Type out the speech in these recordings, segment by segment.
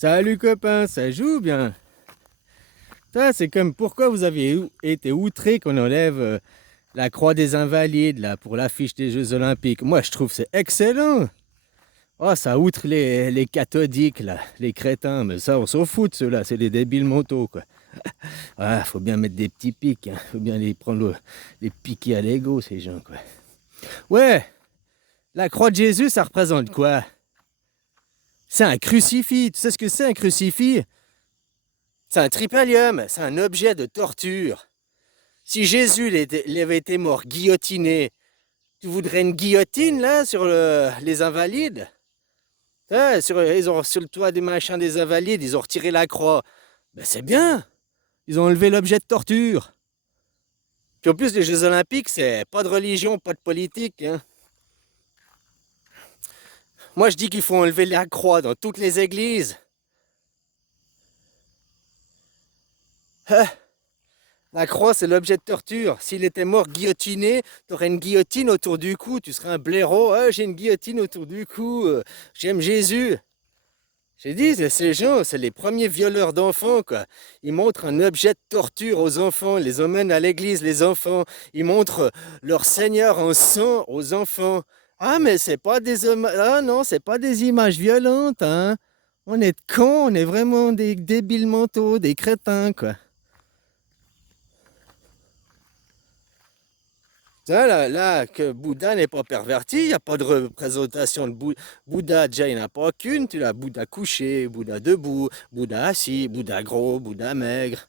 Salut copain, ça joue bien. Ça, c'est comme pourquoi vous avez été outré qu'on enlève la croix des invalides là pour l'affiche des Jeux Olympiques. Moi, je trouve que c'est excellent. Oh, ça outre les cathodiques là, les crétins, mais ça, on s'en fout de ceux-là, c'est des débiles mentaux quoi. Ah, faut bien mettre des petits pics, hein. Faut bien les prendre, les piquer à l'ego ces gens quoi. Ouais, la croix de Jésus, ça représente quoi? C'est un crucifix. Tu sais ce que c'est un crucifix? C'est un tripalium, c'est un objet de torture. Si Jésus il avait été mort guillotiné, tu voudrais une guillotine là sur les invalides? Ouais, sur le toit des machins des invalides, ils ont retiré la croix. Ben c'est bien, ils ont enlevé l'objet de torture. Puis en plus, les Jeux Olympiques, c'est pas de religion, pas de politique, hein. Moi, je dis qu'il faut enlever la croix dans toutes les églises. Hein? La croix, c'est l'objet de torture. S'il était mort guillotiné, tu aurais une guillotine autour du cou. Tu serais un blaireau. Ah, j'ai une guillotine autour du cou. J'aime Jésus. J'ai dit, ces gens, c'est les premiers violeurs d'enfants, quoi. Ils montrent un objet de torture aux enfants. Ils les emmènent à l'église, les enfants. Ils montrent leur Seigneur en sang aux enfants. Ah, mais c'est pas des ah non, c'est pas des images violentes, hein. On est cons, on est vraiment des débiles mentaux, des crétins, quoi. Là, que Bouddha n'est pas perverti, il n'y a pas de représentation de Bouddha. Déjà, il n'y en a pas qu'une. Tu as Bouddha couché, Bouddha debout, Bouddha assis, Bouddha gros, Bouddha maigre.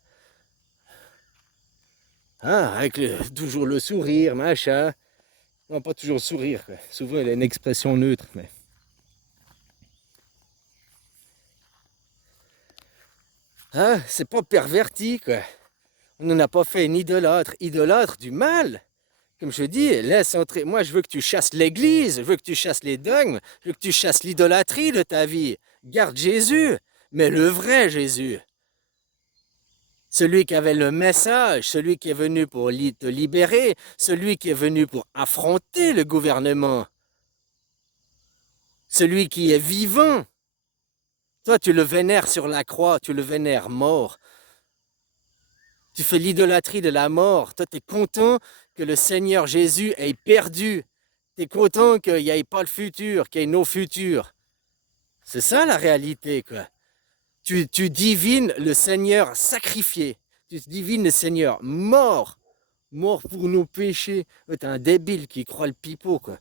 Hein, avec toujours le sourire, machin. Non, pas toujours le sourire, quoi. Souvent, il a une expression neutre. Mais... Hein, c'est pas perverti, quoi. On n'en a pas fait une idolâtre. Idolâtre du mal. Comme je dis, laisse entrer. Moi, je veux que tu chasses l'Église, je veux que tu chasses les dogmes, je veux que tu chasses l'idolâtrie de ta vie. Garde Jésus, mais le vrai Jésus. Celui qui avait le message, celui qui est venu pour te libérer, celui qui est venu pour affronter le gouvernement, celui qui est vivant. Toi, tu le vénères sur la croix, tu le vénères mort. Tu fais l'idolâtrie de la mort. Toi, tu es content que le Seigneur Jésus ait perdu. Tu es content qu'il n'y ait pas le futur, qu'il y ait nos futurs. C'est ça la réalité, quoi. Tu divines le Seigneur sacrifié. Tu divines le Seigneur mort. Mort pour nos péchés. T'es un débile qui croit le pipeau, quoi.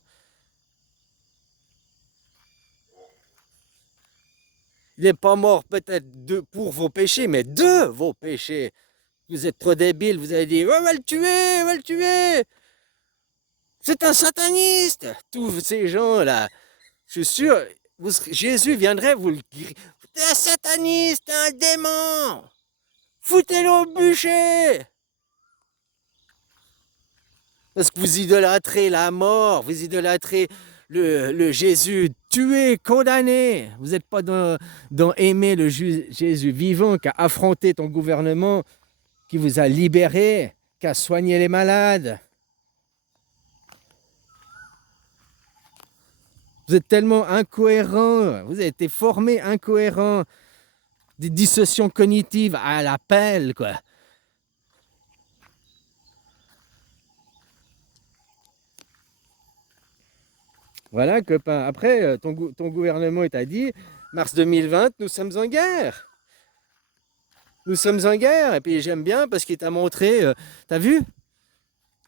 Il n'est pas mort peut-être pour vos péchés, mais de vos péchés. Vous êtes trop débile, vous avez dit, on va le tuer, on va le tuer. C'est un sataniste. Tous ces gens-là, je suis sûr, Jésus viendrait vous le dire. T'es un sataniste, t'es un démon. Foutez-le au bûcher. Parce que vous idolâtrez la mort, vous idolâtrez le Jésus tué, condamné. Vous n'êtes pas dans aimer le Jésus vivant qui a affronté ton gouvernement, qui vous a libéré, qui a soigné les malades. Vous êtes tellement incohérent, vous avez été formé incohérent, des dissociations cognitives à l'appel, quoi. Voilà, copain. Après, ton gouvernement t'a dit, mars 2020, nous sommes en guerre. Nous sommes en guerre. Et puis j'aime bien parce qu'il t'a montré, t'as vu,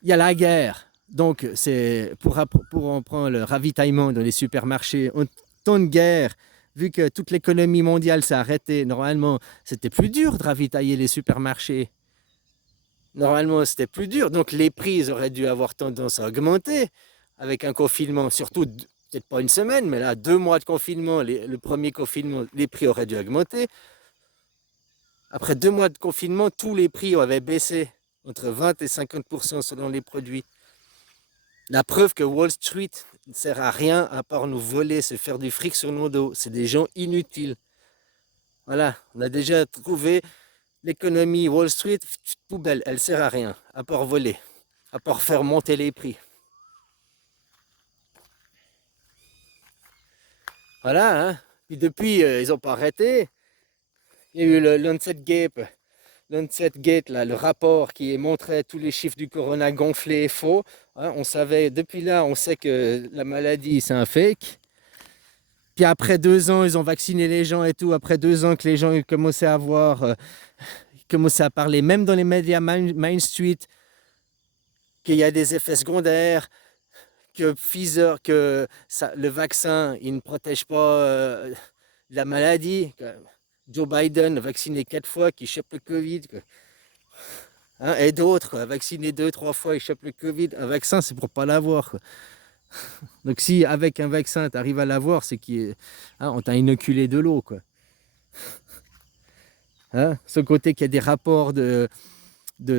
il y a la guerre. Donc c'est pour en prendre le ravitaillement dans les supermarchés. En temps de guerre, vu que toute l'économie mondiale s'est arrêtée, normalement, c'était plus dur de ravitailler les supermarchés. Normalement, c'était plus dur. Donc les prix auraient dû avoir tendance à augmenter avec un confinement, surtout peut-être pas une semaine, mais là, 2 mois de confinement, le premier confinement, les prix auraient dû augmenter. Après 2 mois de confinement, tous les prix avaient baissé, entre 20 et 50% selon les produits. La preuve que Wall Street ne sert à rien à part nous voler, se faire du fric sur nos dos. C'est des gens inutiles. Voilà, on a déjà trouvé l'économie Wall Street, poubelle, elle sert à rien, à part voler, à part faire monter les prix. Voilà, hein. Puis depuis, ils n'ont pas arrêté. Il y a eu le Lancet Gate, là, le rapport qui montrait tous les chiffres du corona gonflés et faux. Hein, on savait, depuis là, on sait que la maladie, c'est un fake. Puis après 2 ans, ils ont vacciné les gens et tout. Après 2 ans que les gens ont commencé à voir, commencé à parler, même dans les médias Main Street, qu'il y a des effets secondaires, que Pfizer, que le vaccin, il ne protège pas la maladie. Que Joe Biden, vacciné 4 fois, qui chope le Covid. Hein, et d'autres, quoi, vacciné 2, 3 fois, il chope le Covid. Un vaccin, c'est pour pas l'avoir, quoi. Donc si avec un vaccin, tu arrives à l'avoir, c'est qu'on t'a inoculé de l'eau, quoi. Hein, ce côté qu'il y a des rapports de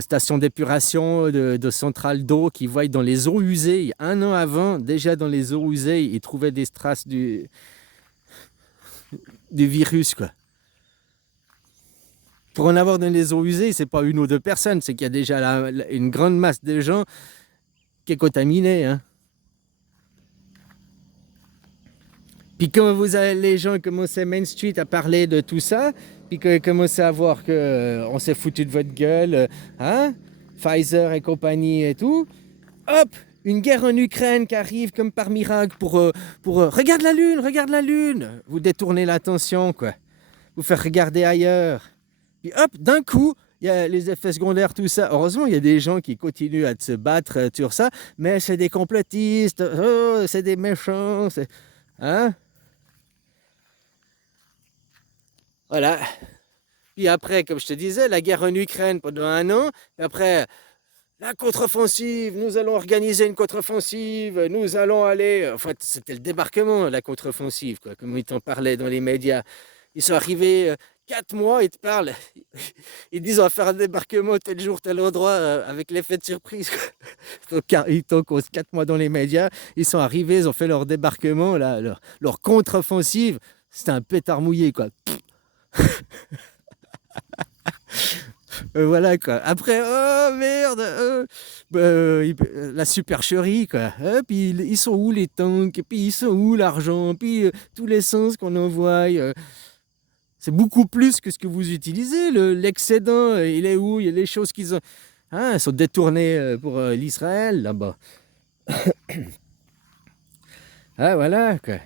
stations d'épuration, de centrales d'eau qui voient dans les eaux usées. 1 an avant, déjà dans les eaux usées, ils trouvaient des traces du virus, quoi. Pour en avoir dans les eaux usées, c'est pas 1 ou 2 personnes, c'est qu'il y a déjà une grande masse de gens qui est contaminée. Hein. Puis quand les gens commençaient Main Street à parler de tout ça, puis qu'ils commençaient à voir qu'on s'est foutu de votre gueule, hein, Pfizer et compagnie et tout, hop, une guerre en Ukraine qui arrive comme par miracle pour regarde la lune, vous détournez l'attention, quoi, vous faire regarder ailleurs. Puis hop, d'un coup, il y a les effets secondaires, tout ça. Heureusement, il y a des gens qui continuent à se battre sur ça, mais c'est des complotistes, oh, c'est des méchants, hein. Voilà. Puis après, comme je te disais, la guerre en Ukraine pendant 1 an. Après, la contre-offensive, nous allons organiser une contre-offensive, nous allons aller... Enfin, c'était le débarquement, la contre-offensive, quoi, comme ils t'en parlaient dans les médias. Ils sont arrivés 4 mois, ils te parlent. Ils disent, on va faire un débarquement tel jour, tel endroit, avec l'effet de surprise. Donc, ils t'ont cause 4 mois dans les médias. Ils sont arrivés, ils ont fait leur débarquement, là, leur contre-offensive. C'était un pétard mouillé, quoi. Voilà, quoi. Après, oh merde, la supercherie, quoi. Puis ils sont où les tanks? Puis ils sont où l'argent? Puis tous l'essence qu'on envoie. C'est beaucoup plus que ce que vous utilisez. L'excédent, il est où? Il y a les choses qu'ils ont. Hein, elles sont détournées pour l'Israël, là-bas. Ah, voilà, quoi.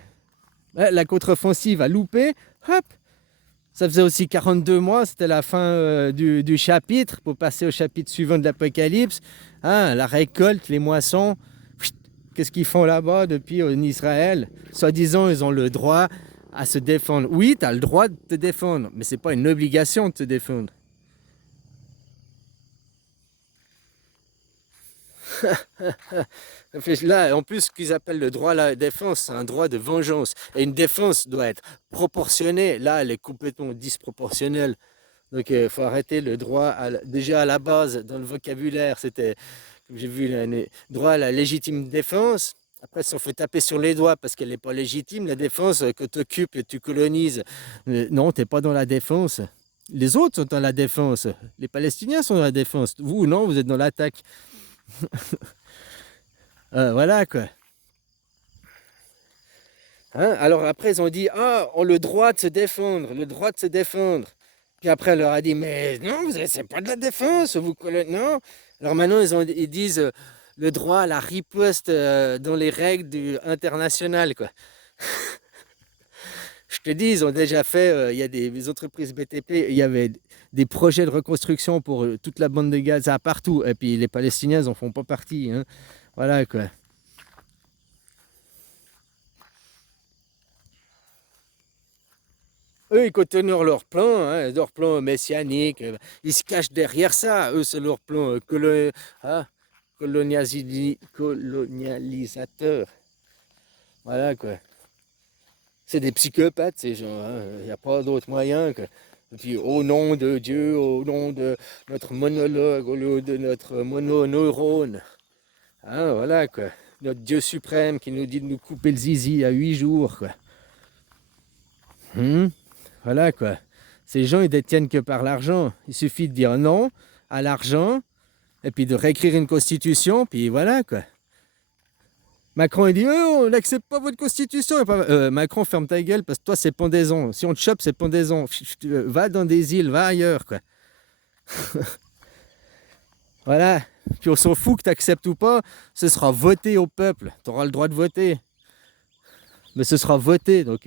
La contre-offensive a loupé. Hop! Ça faisait aussi 42 mois, c'était la fin du chapitre, pour passer au chapitre suivant de l'Apocalypse. Hein, la récolte, les moissons. Qu'est-ce qu'ils font là-bas depuis en Israël? Soi-disant, ils ont le droit à se défendre. Oui, tu as le droit de te défendre, mais ce n'est pas une obligation de te défendre. Là, en plus, ce qu'ils appellent le droit à la défense, c'est un droit de vengeance. Et une défense doit être proportionnée. Là, elle est complètement disproportionnelle. Donc, il faut arrêter le droit, déjà à la base, dans le vocabulaire, c'était, comme j'ai vu, le droit à la légitime défense. Après, si on fait taper sur les doigts parce qu'elle n'est pas légitime, la défense, que tu occupes et tu colonises, non, tu n'es pas dans la défense. Les autres sont dans la défense. Les Palestiniens sont dans la défense. Vous, non, vous êtes dans l'attaque. Voilà, quoi. Hein? Alors après, ils ont dit, ah, on a le droit de se défendre, le droit de se défendre. Puis après, on leur a dit, mais non, c'est pas de la défense, non. Alors maintenant, ils disent le droit à la riposte dans les règles internationales, quoi. Je te dis, ils ont déjà fait, il y a des entreprises BTP, il y avait des projets de reconstruction pour toute la bande de Gaza partout. Et puis les Palestiniens, ils n'en font pas partie. Hein. Voilà, quoi. Eux, ils continuent leur plan messianique. Ils se cachent derrière ça. Eux, c'est leur plan hein, colonialisateur. Voilà, quoi. C'est des psychopathes, ces gens. Il n'y a pas d'autre moyen que. Et puis, au nom de Dieu, au nom de notre monologue, au nom de notre mononeurone. Hein, voilà, quoi. Notre Dieu suprême qui nous dit de nous couper le zizi à 8 jours, quoi. Voilà, quoi. Ces gens, ils détiennent que par l'argent. Il suffit de dire non à l'argent, et puis de réécrire une constitution, puis voilà, quoi. Macron, il dit oh, on n'accepte pas votre constitution. Macron, ferme ta gueule parce que toi, c'est pendaison. Si on te chope, c'est pendaison. Va dans des îles, va ailleurs, quoi. Voilà. Puis on s'en fout que tu acceptes ou pas. Ce sera voté au peuple. Tu auras le droit de voter. Mais ce sera voté. Donc,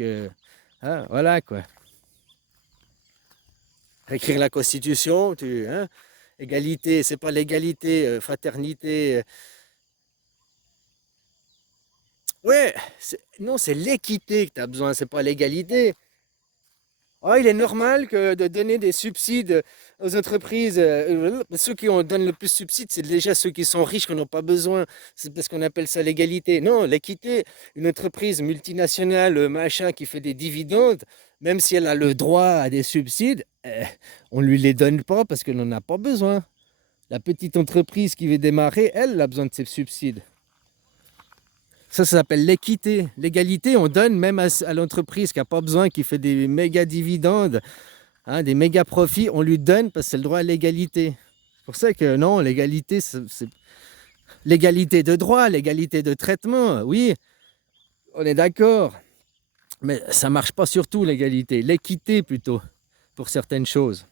hein, voilà, quoi. Écrire la constitution, hein, égalité, c'est pas l'égalité, fraternité. Ouais, non, c'est l'équité que tu as besoin, c'est pas l'égalité. Oh, il est normal que de donner des subsides aux entreprises. Ceux qui en donnent le plus de subsides, c'est déjà ceux qui sont riches, qui n'ont pas besoin. C'est parce qu'on appelle ça l'égalité. Non, l'équité, une entreprise multinationale, machin, qui fait des dividendes, même si elle a le droit à des subsides, on ne lui les donne pas parce qu'elle n'en a pas besoin. La petite entreprise qui veut démarrer, elle a besoin de ces subsides. Ça s'appelle l'équité. L'égalité, on donne même à l'entreprise qui n'a pas besoin, qui fait des méga dividendes, hein, des méga profits, on lui donne parce que c'est le droit à l'égalité. C'est pour ça que non, l'égalité, c'est l'égalité de droit, l'égalité de traitement, oui, on est d'accord. Mais ça ne marche pas sur tout, l'égalité. L'équité plutôt, pour certaines choses.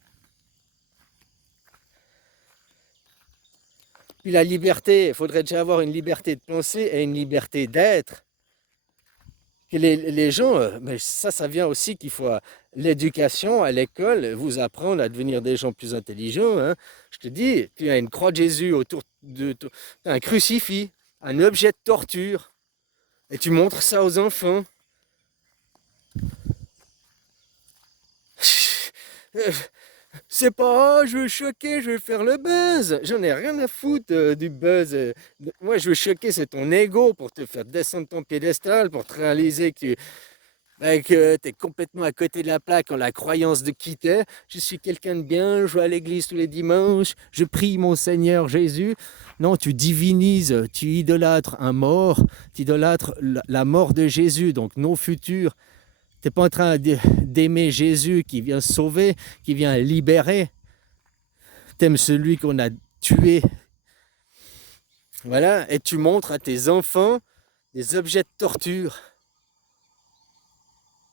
Puis la liberté, il faudrait déjà avoir une liberté de penser et une liberté d'être. Que les gens, mais ça vient aussi qu'il faut l'éducation à l'école, vous apprendre à devenir des gens plus intelligents. Hein. Je te dis, tu as une croix de Jésus autour de un crucifix, un objet de torture, et tu montres ça aux enfants. C'est pas, oh, je veux choquer, je veux faire le buzz. J'en ai rien à foutre du buzz. Moi, je veux choquer, c'est ton ego pour te faire descendre ton piédestal, pour te réaliser que tu es complètement à côté de la plaque en la croyance de qui t'es. Je suis quelqu'un de bien, je vais à l'église tous les dimanches, je prie mon Seigneur Jésus. Non, tu divinises, tu idolâtres un mort, tu idolâtres la mort de Jésus, donc non futur. Tu n'es pas en train d'aimer Jésus qui vient sauver, qui vient libérer. Tu aimes celui qu'on a tué. Voilà, et tu montres à tes enfants des objets de torture.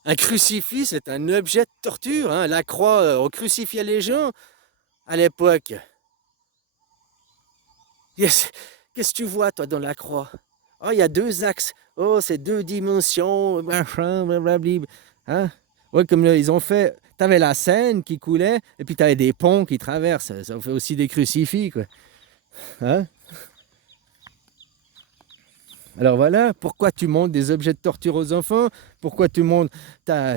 Un crucifix, c'est un objet de torture. Hein. La croix, on crucifiait les gens à l'époque. Qu'est-ce que tu vois, toi, dans la croix? Oh, il y a deux axes. Oh, c'est deux dimensions. Machin, blablabla. Hein? Ouais, comme là, ils ont fait. Tu avais la Seine qui coulait, et puis tu avais des ponts qui traversent. Ça fait aussi des crucifix, quoi. Hein? Alors voilà, pourquoi tu montres des objets de torture aux enfants? Pourquoi tu montres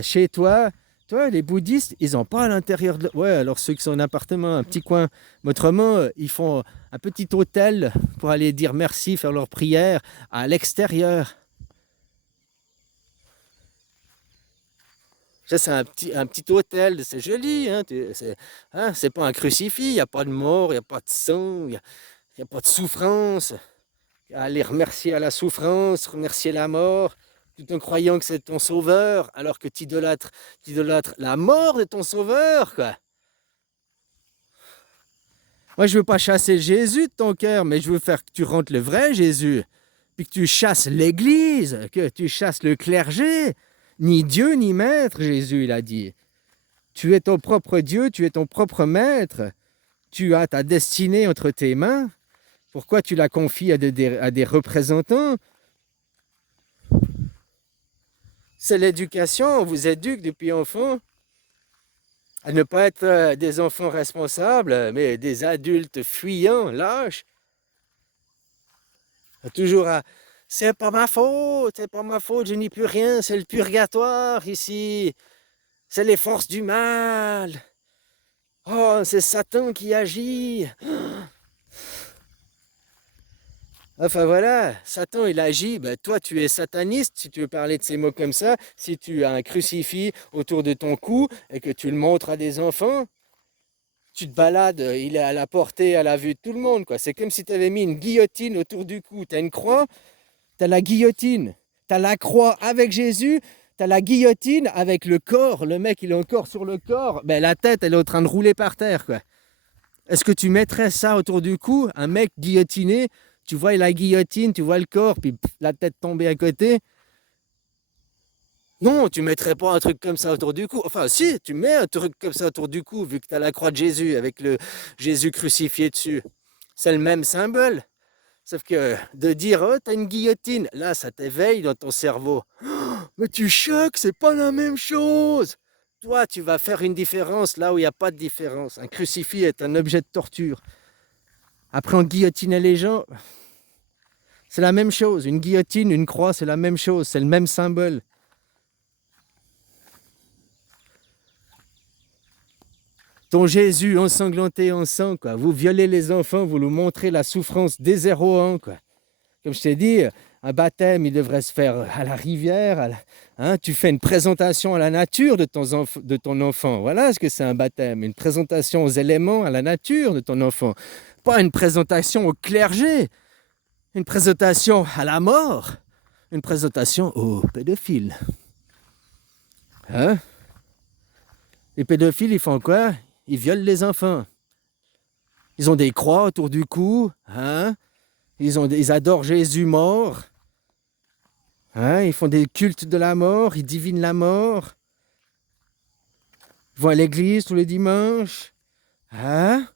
chez toi? Toi, les bouddhistes, ils n'ont pas à l'intérieur de... Ouais, alors ceux qui sont en appartement, un petit coin. Mais autrement, ils font un petit hôtel pour aller dire merci, faire leur prière à l'extérieur. Ça, c'est un petit hôtel, c'est joli. Hein, c'est pas un crucifix, il n'y a pas de mort, il n'y a pas de sang, il n'y a pas de souffrance. Aller remercier à la souffrance, remercier la mort, tout en croyant que c'est ton sauveur, alors que tu idolâtres la mort de ton sauveur, quoi. Moi, je veux pas chasser Jésus de ton cœur, mais je veux faire que tu rentres le vrai Jésus, puis que tu chasses l'Église, que tu chasses le clergé. Ni Dieu, ni maître, Jésus, il a dit. Tu es ton propre Dieu, tu es ton propre maître. Tu as ta destinée entre tes mains. Pourquoi tu la confies à des représentants? C'est l'éducation, on vous éduque depuis enfant à ne pas être des enfants responsables, mais des adultes fuyants, lâches. Toujours à c'est pas ma faute, je n'y peux rien, c'est le purgatoire ici, c'est les forces du mal. Oh, c'est Satan qui agit. Enfin voilà, Satan il agit, ben, toi tu es sataniste si tu veux parler de ces mots comme ça, si tu as un crucifix autour de ton cou et que tu le montres à des enfants, tu te balades, il est à la portée, à la vue de tout le monde, quoi. C'est comme si tu avais mis une guillotine autour du cou, tu as une croix, tu as la guillotine, tu as la croix avec Jésus, tu as la guillotine avec le corps, le mec il est encore sur le corps, ben, la tête elle est en train de rouler par terre, quoi. Est-ce que tu mettrais ça autour du cou, un mec guillotiné tu vois la guillotine, tu vois le corps, puis la tête tombée à côté. Non, tu mettrais pas un truc comme ça autour du cou. Enfin, si, tu mets un truc comme ça autour du cou, vu que tu as la croix de Jésus avec le Jésus crucifié dessus. C'est le même symbole. Sauf que de dire, oh, t'as une guillotine, là, ça t'éveille dans ton cerveau. Oh, mais tu choques, c'est pas la même chose. Toi, tu vas faire une différence là où il n'y a pas de différence. Un crucifix est un objet de torture. Après, on guillotinait les gens. C'est la même chose. Une guillotine, une croix, c'est la même chose. C'est le même symbole. Ton Jésus ensanglanté en sang, quoi. Vous violez les enfants, vous nous montrez la souffrance déshéroant, quoi. Comme je t'ai dit, un baptême, il devrait se faire à la rivière. Hein, tu fais une présentation à la nature de ton enfant. Voilà ce que c'est un baptême. Une présentation aux éléments, à la nature de ton enfant. Pas une présentation au clergé. Une présentation à la mort. Une présentation aux pédophiles. Hein? Les pédophiles, ils font quoi? Ils violent les enfants. Ils ont des croix autour du cou. Hein? Ils adorent Jésus mort. Hein? Ils font des cultes de la mort. Ils divinent la mort. Ils vont à l'église tous les dimanches. Hein?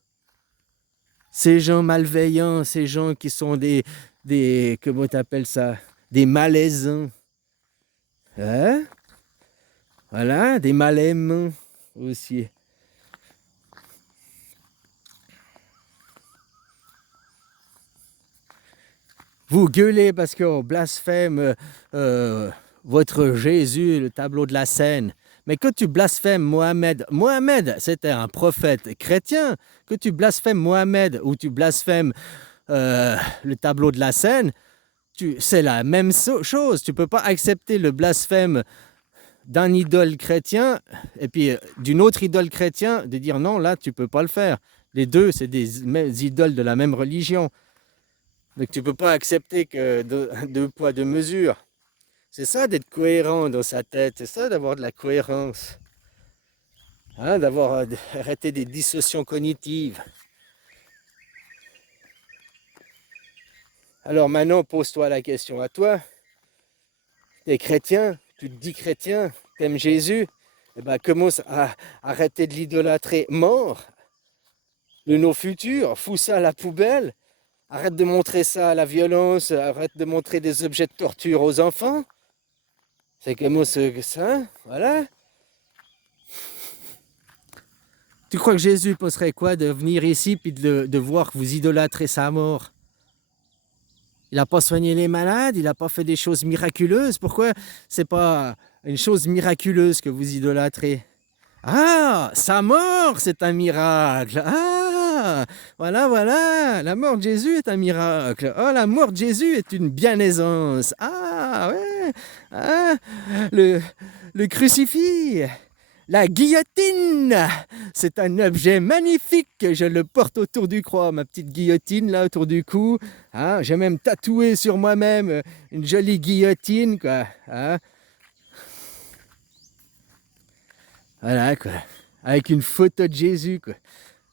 Ces gens malveillants, ces gens qui sont comment t'appelles ça? Des malaisants. Hein? Voilà, des mal-aimants aussi. Vous gueulez parce qu'on blasphème votre Jésus, le tableau de la scène. Mais que tu blasphèmes Mohamed, c'était prophète chrétien. Que tu blasphèmes Mohamed ou tu blasphèmes le tableau de la scène, c'est la même chose. Tu ne peux pas accepter le blasphème d'un idole chrétien et puis d'une autre idole chrétien, de dire non, là, tu ne peux pas le faire. Les deux, c'est des idoles de la même religion. Donc tu ne peux pas accepter que deux poids, deux mesures. C'est ça d'être cohérent dans sa tête, c'est ça d'avoir de la cohérence. Hein, d'avoir arrêté des dissociations cognitives. Alors maintenant, pose-toi la question à toi. Tu es chrétien, tu te dis chrétien, tu aimes Jésus, eh ben commence à arrêter de l'idolâtrer mort, de nos futurs, fous ça à la poubelle. Arrête de montrer ça à la violence, arrête de montrer des objets de torture aux enfants. C'est comme ça, voilà. Tu crois que Jésus penserait quoi de venir ici puis de voir que vous idolâtrez sa mort? Il n'a pas soigné les malades, il n'a pas fait des choses miraculeuses. Pourquoi c'est pas une chose miraculeuse que vous idolâtrez? Ah, sa mort, c'est un miracle. Ah, voilà, la mort de Jésus est un miracle. Oh, la mort de Jésus est une biennaisance. Ah, ouais, ah, le crucifix, la guillotine, c'est un objet magnifique. Je le porte autour du cou, ma petite guillotine là autour du cou. Hein, j'ai même tatoué sur moi-même une jolie guillotine, quoi. Hein. Voilà, quoi. Avec une photo de Jésus, quoi.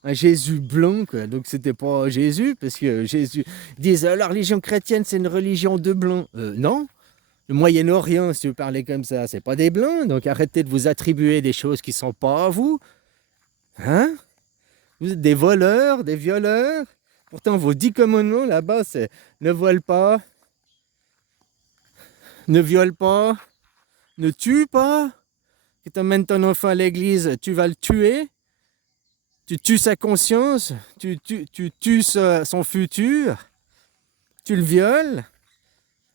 Un Jésus blanc, quoi. Donc c'était pas Jésus, parce que Jésus... Ils disent, la religion chrétienne, c'est une religion de blancs. Non. Le Moyen-Orient, si tu veux parler comme ça, c'est pas des blancs. Donc arrêtez de vous attribuer des choses qui sont pas à vous. Hein? Vous êtes des voleurs, des violeurs. Pourtant, vos 10 commandements, là-bas, c'est ne vole pas, ne viole pas, ne tue pas. Si tu emmènes ton enfant à l'église, tu vas le tuer. Tu tues sa conscience, tu tues son futur, tu le violes.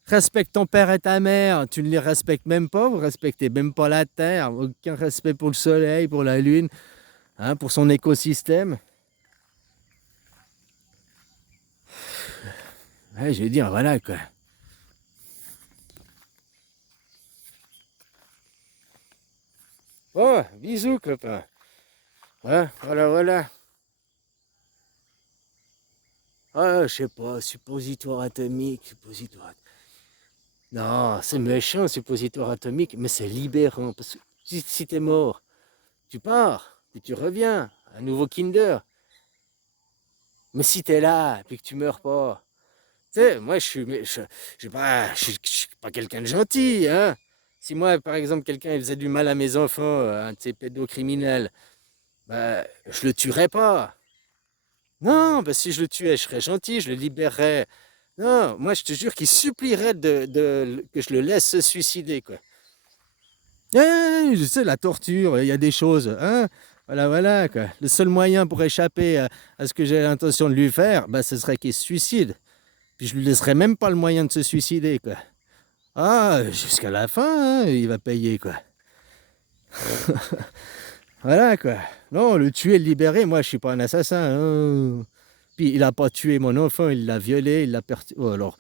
Respecte ton père et ta mère, tu ne les respectes même pas, vous respectez même pas la terre, aucun respect pour le soleil, pour la lune, hein, pour son écosystème. Ouais, je veux dire, voilà quoi. Oh, bisous copain. Ouais, voilà. Ah, je sais pas, suppositoire atomique, suppositoire. Non, c'est méchant, suppositoire atomique, mais c'est libérant. Parce que si t'es mort, tu pars, puis tu reviens, un nouveau Kinder. Mais si t'es là, puis que tu meurs pas, Tu sais, moi, je suis pas quelqu'un de gentil, hein. Si moi, par exemple, quelqu'un il faisait du mal à mes enfants, un de ces pédocriminels, bah, je le tuerais pas. Non, bah, si je le tuais, je serais gentil, je le libérerais. Non, moi, je te jure qu'il supplierait que je le laisse se suicider, quoi. Je sais, la torture, il y a des choses, hein. Voilà, voilà, quoi. Le seul moyen pour échapper à ce que j'ai l'intention de lui faire, bah, ce serait qu'il se suicide. Puis je lui laisserai même pas le moyen de se suicider, quoi. Ah, jusqu'à la fin, hein, il va payer, quoi. Voilà, quoi. Non, le tuer, le libérer, moi, je suis pas un assassin, hein. Puis il a pas tué mon enfant, il l'a violé, il l'a oh, alors,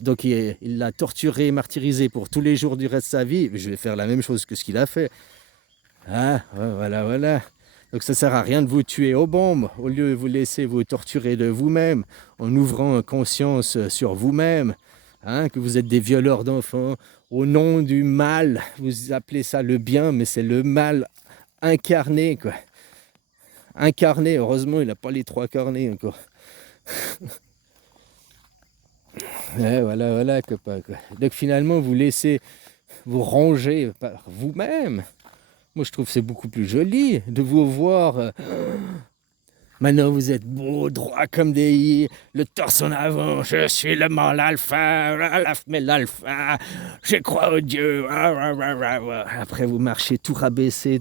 donc il l'a torturé, martyrisé pour tous les jours du reste de sa vie. Je vais faire la même chose que ce qu'il a fait. Ah, ouais, voilà, voilà. Donc ça sert à rien de vous tuer aux bombes, au lieu de vous laisser vous torturer de vous-même, en ouvrant conscience sur vous-même, hein, que vous êtes des violeurs d'enfants, au nom du mal. Vous appelez ça le bien, mais c'est le mal incarné, quoi. Incarné, heureusement, il n'a pas les trois cornets encore. Ouais, voilà, voilà, copain, quoi. Donc finalement, vous laissez vous ranger par vous-même. Moi, je trouve que c'est beaucoup plus joli de vous voir. Maintenant, vous êtes beau, droit comme des i, le torse en avant. Je suis le mâle alpha, l'alpha. Je crois au Dieu. Après, vous marchez tout rabaissé,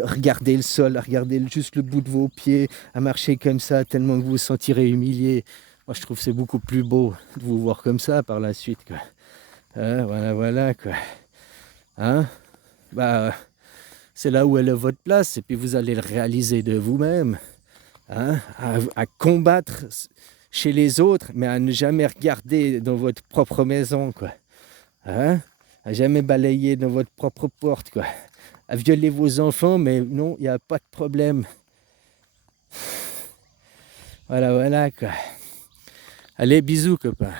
regardez le sol, regardez juste le bout de vos pieds, à marcher comme ça, tellement que vous vous sentirez humilié. Moi, je trouve que c'est beaucoup plus beau de vous voir comme ça par la suite, quoi. Hein, voilà, voilà, quoi. Hein? Bah, c'est là où est votre place, et puis vous allez le réaliser de vous-même. Hein, à combattre chez les autres, mais à ne jamais regarder dans votre propre maison, quoi. Hein, à jamais balayer dans votre propre porte, quoi. À violer vos enfants, mais non, il n'y a pas de problème. Voilà, voilà, quoi. Allez, bisous, copain.